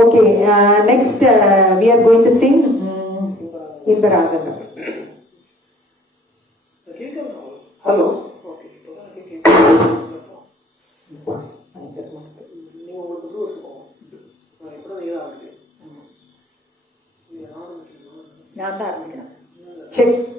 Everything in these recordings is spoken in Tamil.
Okay, next we are going to sing Indaragana. Hello. Check.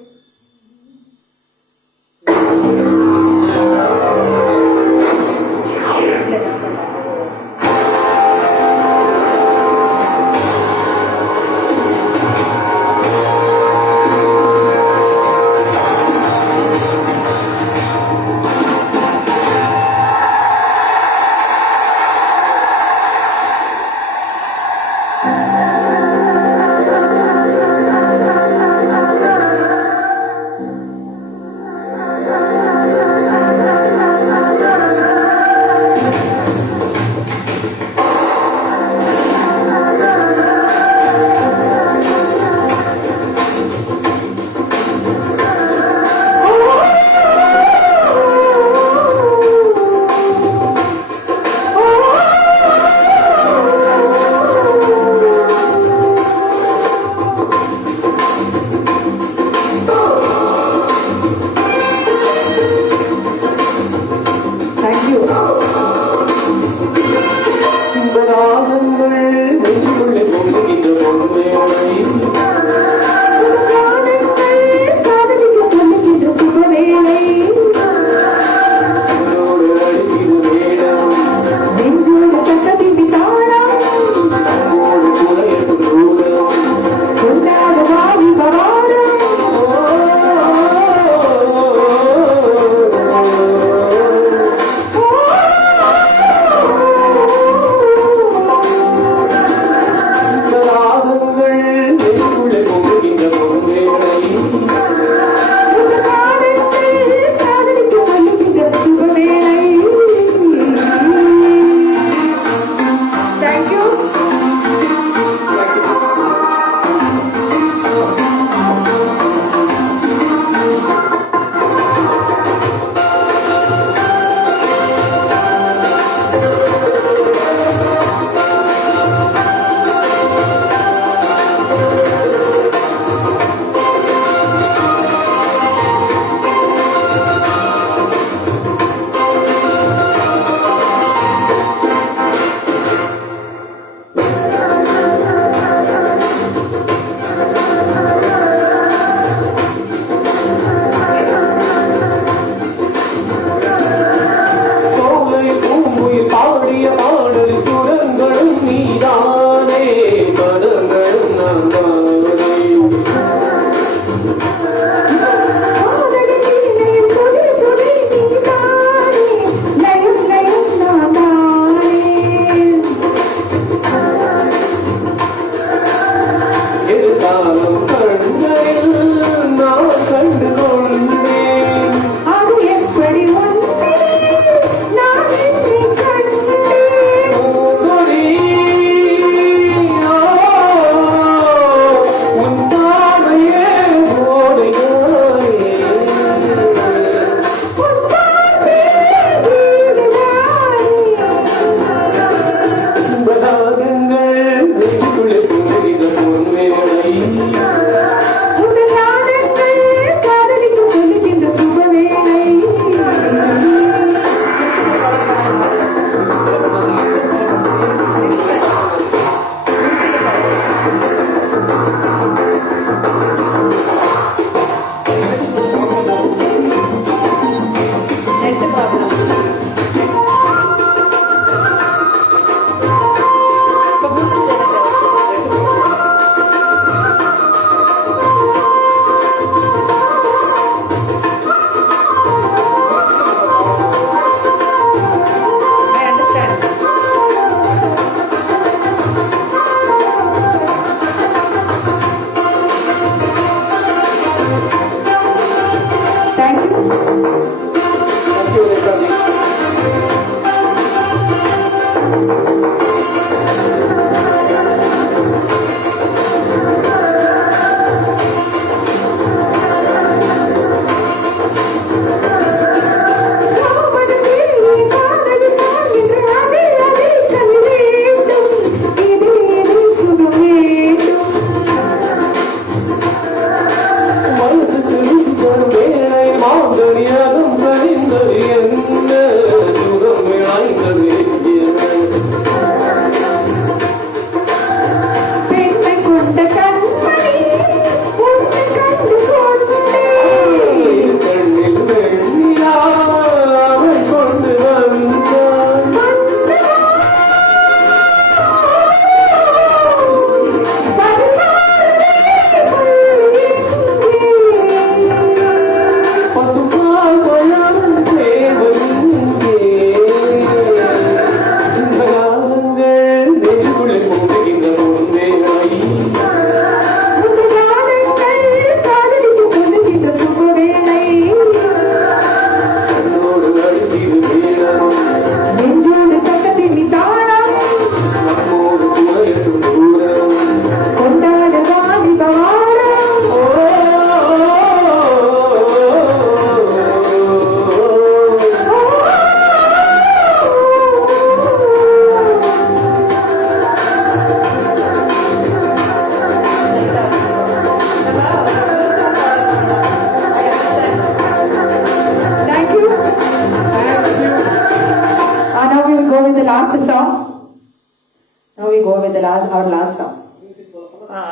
we go with our last song?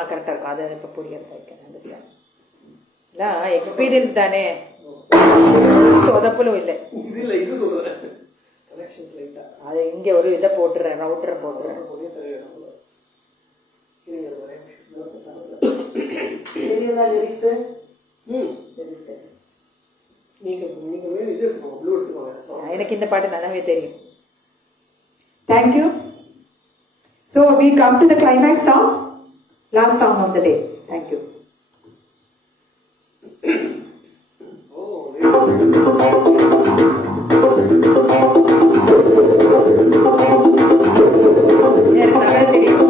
கரெக்டாக இருக்கும். அது இப்போ புரியாது. இல்லை எக்ஸ்பீரியன்ஸ் தானே, சொதப்பலும் இல்லை. இது சொல்றேன் கனெக்ஷன் லைட்டா அது இங்கே ஒரு இதை போட்டுறேன், ரவுட்டரை போட்டுறேன். தெரியுதா லிரிக்ஸ்? நீங்க வேற இது எடுத்துக்கோங்க, ப்ளூ எடுத்துக்கோங்க. எனக்கு இந்த பாட்டு நல்லாவே தெரியும். Thank you. So we come to the climax song, last song of the day. Thank you. எனக்கு நல்லா தெரியும்.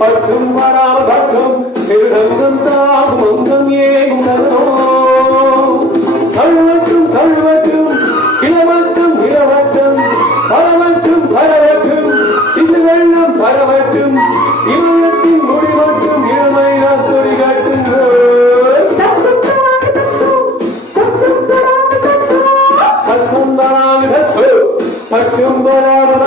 பட்டும் வராமல் பட்டும் திருநங்கம் தாகும் அங்கம் ஏகுமோ தழுவட்டும் தழுவட்டும் இளவட்டும் இளவட்டும் பரவட்டும் பரவட்டும் இது வெள்ளம் பரவட்டும் இவளத்தின் முடிவட்டும் இளமையால் கொடி கட்டும் பட்டும் வராமல் பட்டும் வராமல்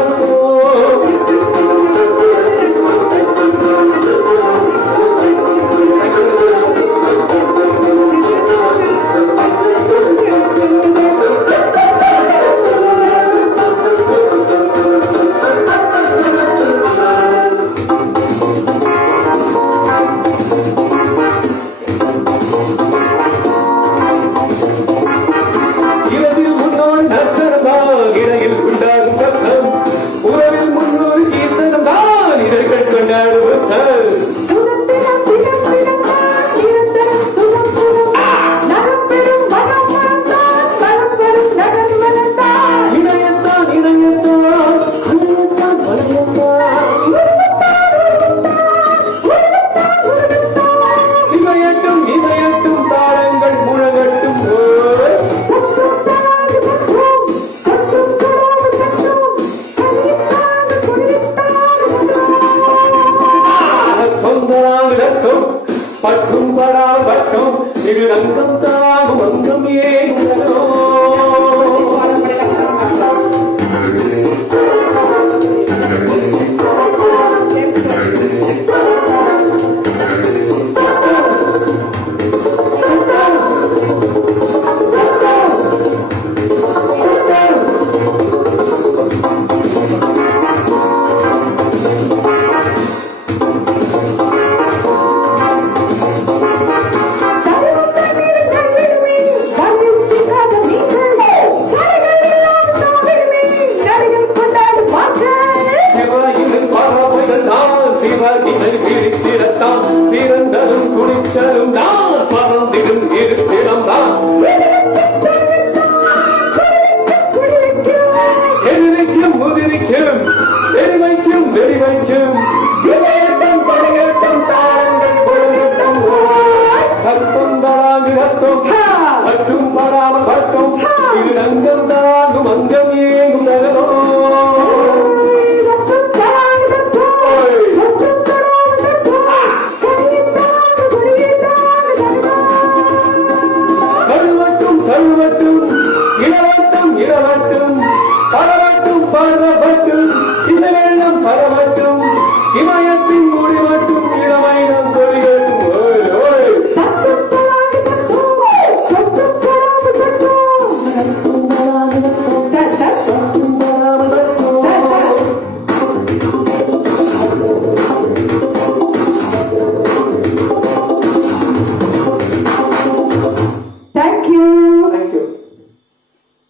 பட்டும் பரால் பட்டும் இது அங்கம் தாகும் அங்கம் ஏகுமோ பிறந்ததும் குடிச்சலும் தான் பறந்திடும் இருப்பிடம் தான் எதிரிக்கும் முதிரிக்கும் எரிவைக்கும் வெடிவைக்கும் விளையாட்டம் படையாட்டம் தாரங்கள் பொழுதுட்டும் சத்தம் தராங்கு ரத்தம் பட்டும் பராமல் பட்டும் இது அங்கம் தாங்கும் அங்கம் ஏங்கும் நகரோ இளவட்டும் பரவட்டும் பரவட்டும் இசை வெள்ளம் பரவட்டும் இமயத்தின் முடிவட்டும்